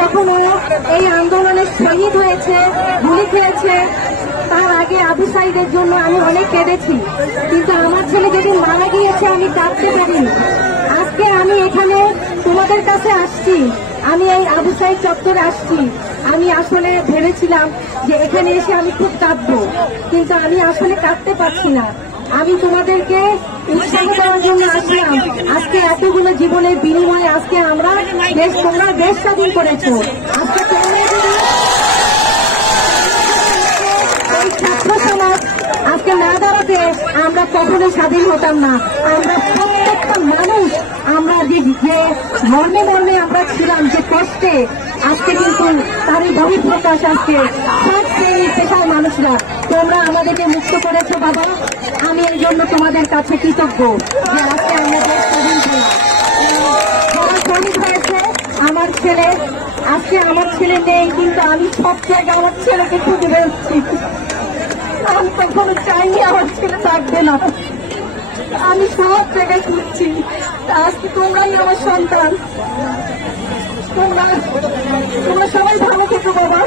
যখন ও এই আন্দোলনে শহীদ হয়েছে, গুলি খেয়েছে, তার আগে আবু সাইদের জন্য আমি অনেক কেঁদেছি, কিন্তু আমার ছেলে যেদিন মারা গিয়েছে আমি কাঁদতে পারিনি। আজকে আমি এখানে তোমাদের কাছে আসছি, আমি এই আবু সাইদ চত্বরে আসছি। আমি আসলে ভেবেছিলাম যে এখানে এসে আমি খুব কাঁদবো, কিন্তু আমি আসলে কাঁদতে পারছি না। আমি তোমাদেরকে উৎসাহ দেওয়ার জন্য আসলাম। আজকে এতগুলো জীবনের বিনিময়ে আজকে তোমরা দেশ স্বাধীন করেছো। আজকে এই ছাত্র সমাজ আজকে না দাঁড়াতে আমরা কখনো স্বাধীন হতাম না। আমরা প্রত্যেকটা মানুষ, আমরা যে মর্মে মর্মে আমরা ছিলাম, যে কষ্টে, আজকে কিন্তু তারই বহিঃপ্রকাশ। আজকে সব শ্রেণীর পেশার মানুষরা তোমরা আমাদেরকে মুক্ত করেছো বাবা। আমি এই জন্য তোমাদের কাছে কৃতজ্ঞ যে আজকে আমরা দেশ স্বাধীন করলাম। যারা শহীদ হয়েছে, আমার ছেলে, আজকে আমার ছেলে নেই, কিন্তু আমি সব জায়গায় আমার ছেলেকে খুঁজে বেরোচ্ছি। আমি কখনো চাইনি আমার ছেলে থাকবে না, আমি সব জায়গায় খুঁজছি। আজকে তোমরাই আমার সন্তান। তোমরা সবাই ভালো থেকো বাবা।